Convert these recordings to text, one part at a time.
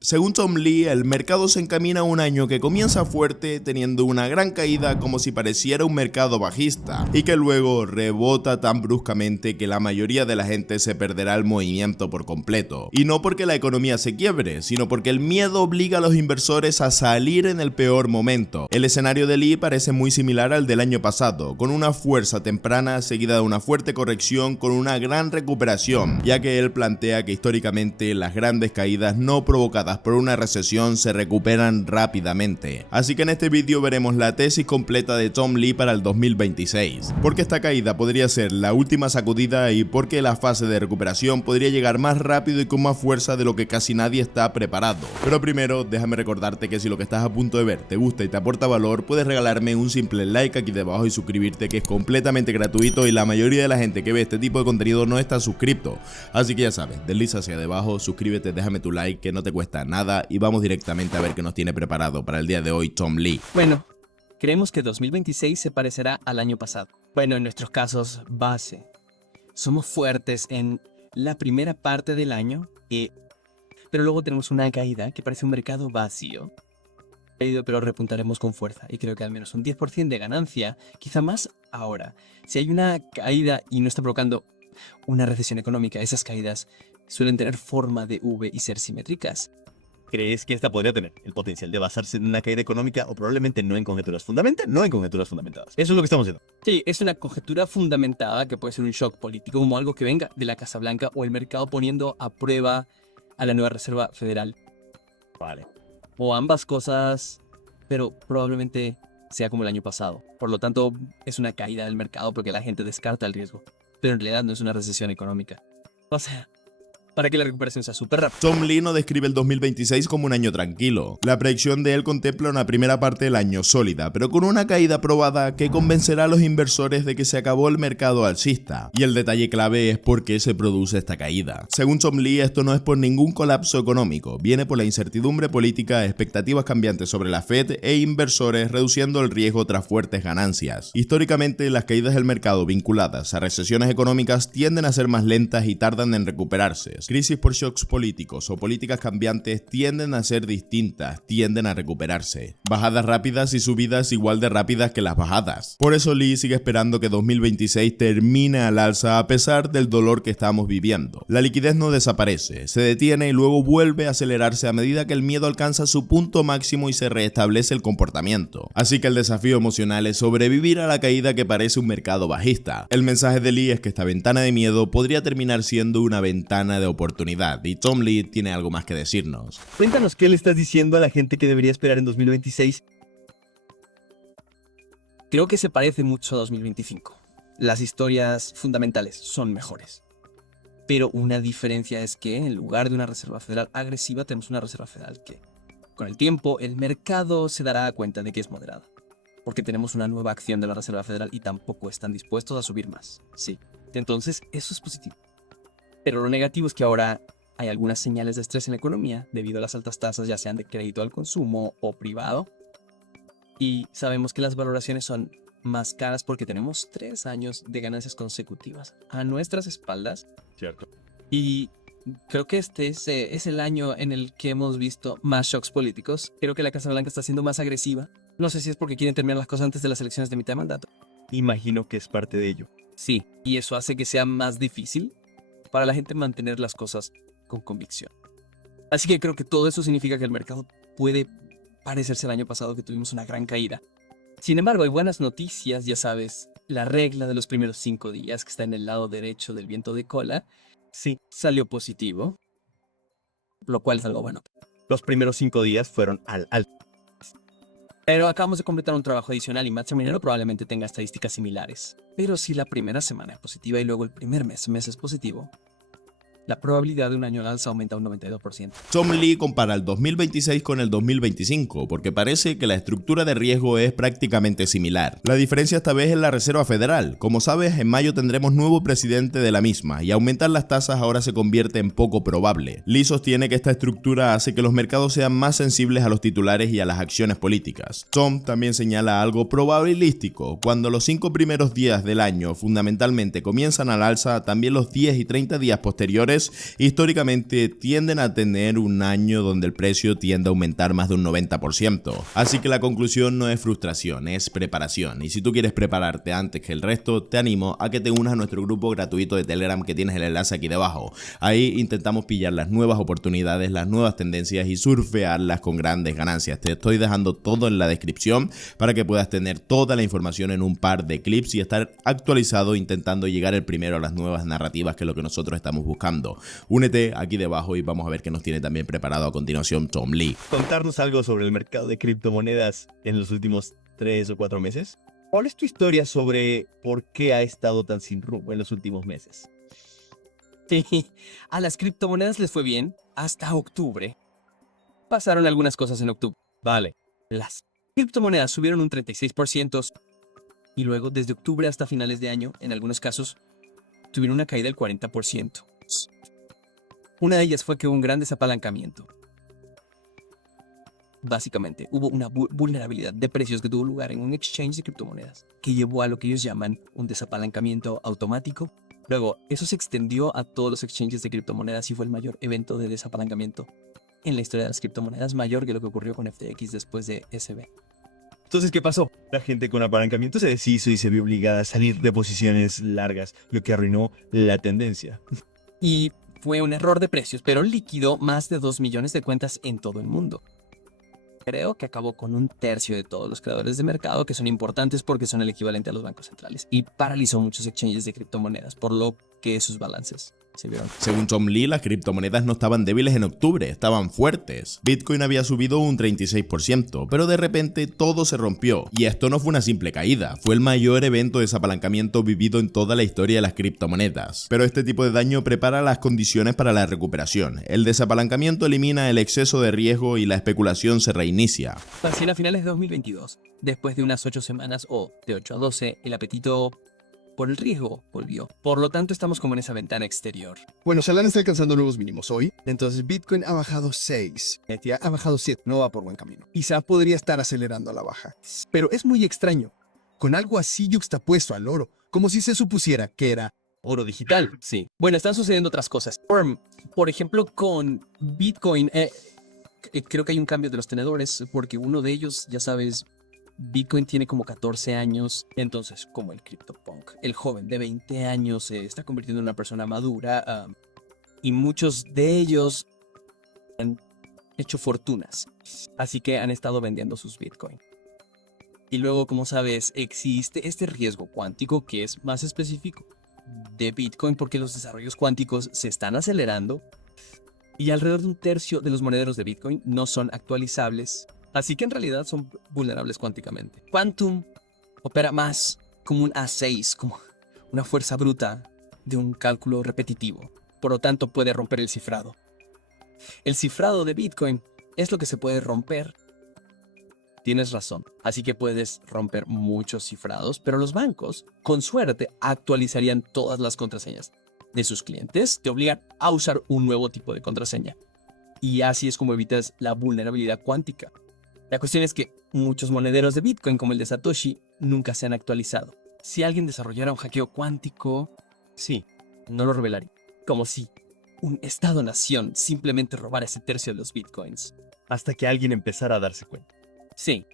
Según Tom Lee, el mercado se encamina a un año que comienza fuerte teniendo una gran caída como si pareciera un mercado bajista y que luego rebota tan bruscamente que la mayoría de la gente se perderá el movimiento por completo. Y no porque la economía se quiebre, sino porque el miedo obliga a los inversores a salir en el peor momento. El escenario de Lee parece muy similar al del año pasado, con una fuerza temprana seguida de una fuerte corrección con una gran recuperación, ya que él plantea que históricamente las grandes caídas no provocadas por una recesión se recuperan rápidamente. Así que en este vídeo veremos la tesis completa de Tom Lee para el 2026, porque esta caída podría ser la última sacudida y porque la fase de recuperación podría llegar más rápido y con más fuerza de lo que casi nadie está preparado. Pero primero, déjame recordarte que si lo que estás a punto de ver te gusta y te aporta valor, puedes regalarme un simple like aquí debajo y suscribirte, que es completamente gratuito y la mayoría de la gente que ve este tipo de contenido no está suscrito. Así que ya sabes, desliza hacia debajo, suscríbete, déjame tu like que no te cuesta nada y vamos directamente a ver qué nos tiene preparado para el día de hoy Tom Lee. Bueno, creemos que 2026 se parecerá al año pasado. Bueno, en nuestros casos base. Somos fuertes en la primera parte del año, pero luego tenemos una caída que parece un mercado vacío. Pero repuntaremos con fuerza y creo que al menos un 10% de ganancia, quizá más ahora. Si hay una caída y no está provocando una recesión económica, esas caídas suelen tener forma de V y ser simétricas. ¿Crees que esta podría tener el potencial de basarse en una caída económica o probablemente no en conjeturas fundamentadas? No en conjeturas fundamentadas. Eso es lo que estamos haciendo. Sí, es una conjetura fundamentada que puede ser un shock político, como algo que venga de la Casa Blanca o el mercado poniendo a prueba a la nueva Reserva Federal. Vale. O ambas cosas, pero probablemente sea como el año pasado. Por lo tanto, es una caída del mercado porque la gente descarta el riesgo. Pero en realidad no es una recesión económica. O sea, para que la recuperación sea súper rápida. Tom Lee no describe el 2026 como un año tranquilo. La predicción de él contempla una primera parte del año sólida, pero con una caída probada que convencerá a los inversores de que se acabó el mercado alcista. Y el detalle clave es por qué se produce esta caída. Según Tom Lee, esto no es por ningún colapso económico, viene por la incertidumbre política, expectativas cambiantes sobre la Fed e inversores reduciendo el riesgo tras fuertes ganancias. Históricamente, las caídas del mercado vinculadas a recesiones económicas tienden a ser más lentas y tardan en recuperarse. Crisis por shocks políticos o políticas cambiantes tienden a ser distintas, tienden a recuperarse. Bajadas rápidas y subidas igual de rápidas que las bajadas. Por eso Lee sigue esperando que 2026 termine al alza a pesar del dolor que estamos viviendo. La liquidez no desaparece, se detiene y luego vuelve a acelerarse a medida que el miedo alcanza su punto máximo y se restablece el comportamiento. Así que el desafío emocional es sobrevivir a la caída que parece un mercado bajista. El mensaje de Lee es que esta ventana de miedo podría terminar siendo una ventana de oportunidad y Tom Lee tiene algo más que decirnos. Cuéntanos qué le estás diciendo a la gente que debería esperar en 2026. Creo que se parece mucho a 2025. Las historias fundamentales son mejores. Pero una diferencia es que en lugar de una Reserva Federal agresiva tenemos una Reserva Federal que, con el tiempo, el mercado se dará cuenta de que es moderada. Porque tenemos una nueva acción de la Reserva Federal y tampoco están dispuestos a subir más. Sí. Entonces, eso es positivo. Pero lo negativo es que ahora hay algunas señales de estrés en la economía debido a las altas tasas, ya sean de crédito al consumo o privado. Y sabemos que las valoraciones son más caras porque tenemos 3 años de ganancias consecutivas a nuestras espaldas. Cierto. Y creo que este es el año en el que hemos visto más shocks políticos. Creo que la Casa Blanca está siendo más agresiva. No sé si es porque quieren terminar las cosas antes de las elecciones de mitad de mandato. Imagino que es parte de ello. Sí, y eso hace que sea más difícil para la gente mantener las cosas con convicción. Así que creo que todo eso significa que el mercado puede parecerse al año pasado que tuvimos una gran caída. Sin embargo, hay buenas noticias, ya sabes, la regla de los primeros 5 días que está en el lado derecho del viento de cola, Sí. salió positivo, lo cual es algo bueno. Los primeros 5 días fueron al alto. Pero acabamos de completar un trabajo adicional y Matt Minero probablemente tenga estadísticas similares. Pero si la primera semana es positiva y luego el primer mes es positivo, la probabilidad de un año al alza aumenta un 92%. Tom Lee compara el 2026 con el 2025 porque parece que la estructura de riesgo es prácticamente similar. La diferencia esta vez es la Reserva Federal. Como sabes, en mayo tendremos nuevo presidente de la misma y aumentar las tasas ahora se convierte en poco probable. Lee sostiene que esta estructura hace que los mercados sean más sensibles a los titulares y a las acciones políticas. Tom también señala algo probabilístico. Cuando los 5 primeros días del año fundamentalmente comienzan al alza, también los 10 y 30 días posteriores NFTs históricamente tienden a tener un año donde el precio tiende a aumentar más de un 90%. Así que la conclusión no es frustración, es preparación. Y si tú quieres prepararte antes que el resto, te animo a que te unas a nuestro grupo gratuito de Telegram que tienes el enlace aquí debajo. Ahí intentamos pillar las nuevas oportunidades, las nuevas tendencias y surfearlas con grandes ganancias. Te estoy dejando todo en la descripción para que puedas tener toda la información en un par de clips y estar actualizado intentando llegar el primero a las nuevas narrativas, que es lo que nosotros estamos buscando. Únete aquí debajo y vamos a ver qué nos tiene también preparado a continuación Tom Lee. Contarnos algo sobre el mercado de criptomonedas en los últimos 3 o 4 meses. ¿Cuál es tu historia sobre por qué ha estado tan sin rumbo en los últimos meses? Sí, a las criptomonedas les fue bien hasta octubre. Pasaron algunas cosas en octubre. Vale. Las criptomonedas subieron un 36% y luego desde octubre hasta finales de año, en algunos casos, tuvieron una caída del 40%. Una de ellas fue que hubo un gran desapalancamiento. Básicamente, hubo una vulnerabilidad de precios que tuvo lugar en un exchange de criptomonedas, que llevó a lo que ellos llaman un desapalancamiento automático. Luego, eso se extendió a todos los exchanges de criptomonedas y fue el mayor evento de desapalancamiento en la historia de las criptomonedas, mayor que lo que ocurrió con FTX después de SB. Entonces, ¿qué pasó? La gente con apalancamiento se deshizo y se vio obligada a salir de posiciones largas, lo que arruinó la tendencia. Y fue un error de precios, pero liquidó más de 2 millones de cuentas en todo el mundo. Creo que acabó con un tercio de todos los creadores de mercado, que son importantes porque son el equivalente a los bancos centrales, y paralizó muchos exchanges de criptomonedas, por lo que sus balances se vieron. Según Tom Lee, las criptomonedas no estaban débiles en octubre, estaban fuertes. Bitcoin había subido un 36%, pero de repente todo se rompió. Y esto no fue una simple caída, fue el mayor evento de desapalancamiento vivido en toda la historia de las criptomonedas. Pero este tipo de daño prepara las condiciones para la recuperación. El desapalancamiento elimina el exceso de riesgo y la especulación se reinicia. Así a finales de 2022, después de unas 8 semanas o de 8 a 12, el apetito por el riesgo volvió. Por lo tanto, estamos como en esa ventana exterior. Bueno, Solana está alcanzando nuevos mínimos hoy, entonces Bitcoin ha bajado 6, Ethereum ha bajado 7, no va por buen camino. Quizá podría estar acelerando a la baja, pero es muy extraño, con algo así yuxtapuesto al oro, como si se supusiera que era Oro digital. Sí. Bueno, están sucediendo otras cosas. Por ejemplo, con Bitcoin, creo que hay un cambio de los tenedores, porque uno de ellos, ya sabes, Bitcoin tiene como 14 años, entonces como el CryptoPunk, el joven de 20 años se está convirtiendo en una persona madura y muchos de ellos han hecho fortunas, así que han estado vendiendo sus Bitcoin. Y luego, como sabes, existe este riesgo cuántico que es más específico de Bitcoin porque los desarrollos cuánticos se están acelerando y alrededor de un tercio de los monederos de Bitcoin no son actualizables. Así que en realidad son vulnerables cuánticamente. Quantum opera más como un A6, como una fuerza bruta de un cálculo repetitivo. Por lo tanto, puede romper el cifrado. El cifrado de Bitcoin es lo que se puede romper. Tienes razón. Así que puedes romper muchos cifrados, pero los bancos, con suerte, actualizarían todas las contraseñas de sus clientes. Te obligan a usar un nuevo tipo de contraseña. Y así es como evitas la vulnerabilidad cuántica. La cuestión es que muchos monederos de Bitcoin, como el de Satoshi, nunca se han actualizado. Si alguien desarrollara un hackeo cuántico, sí, no lo revelaría. Como si un Estado-nación simplemente robara ese tercio de los Bitcoins. Hasta que alguien empezara a darse cuenta. Sí.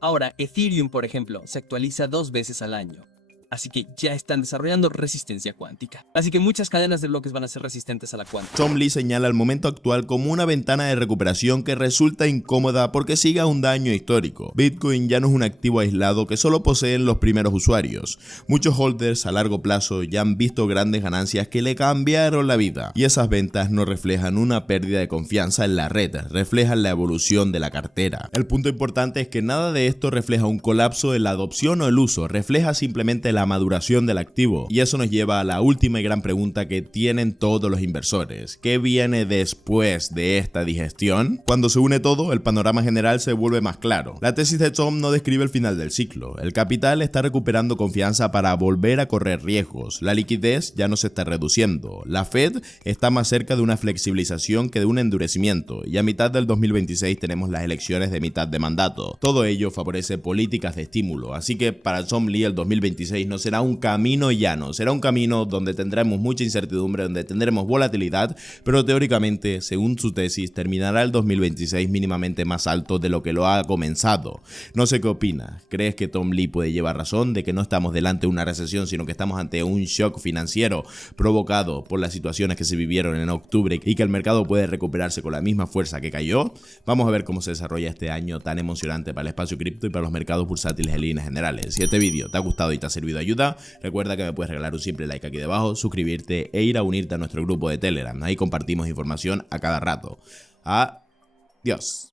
Ahora, Ethereum, por ejemplo, se actualiza 2 veces al año. Así que ya están desarrollando resistencia cuántica. Así que muchas cadenas de bloques van a ser resistentes a la cuántica. Tom Lee señala el momento actual como una ventana de recuperación que resulta incómoda porque sigue un daño histórico. Bitcoin ya no es un activo aislado que solo poseen los primeros usuarios. Muchos holders a largo plazo ya han visto grandes ganancias que le cambiaron la vida. Y esas ventas no reflejan una pérdida de confianza en la red, reflejan la evolución de la cartera. El punto importante es que nada de esto refleja un colapso en la adopción o el uso, refleja simplemente la maduración del activo. Y eso nos lleva a la última y gran pregunta que tienen todos los inversores. ¿Qué viene después de esta digestión? Cuando se une todo, el panorama general se vuelve más claro. La tesis de Tom no describe el final del ciclo. El capital está recuperando confianza para volver a correr riesgos. La liquidez ya no se está reduciendo. La Fed está más cerca de una flexibilización que de un endurecimiento. Y a mitad del 2026 tenemos las elecciones de mitad de mandato. Todo ello favorece políticas de estímulo. Así que para Tom Lee el 2026 no será un camino llano, será un camino donde tendremos mucha incertidumbre, donde tendremos volatilidad, pero teóricamente, según su tesis, terminará el 2026 mínimamente más alto de lo que lo ha comenzado. No sé qué opinas. ¿Crees que Tom Lee puede llevar razón de que no estamos delante de una recesión, sino que estamos ante un shock financiero provocado por las situaciones que se vivieron en octubre y que el mercado puede recuperarse con la misma fuerza que cayó? Vamos a ver cómo se desarrolla este año tan emocionante para el espacio cripto y para los mercados bursátiles en líneas generales. Si este vídeo te ha gustado y te ha servido de ayuda, recuerda que me puedes regalar un simple like aquí debajo, suscribirte e ir a unirte a nuestro grupo de Telegram. Ahí compartimos información a cada rato. Adiós.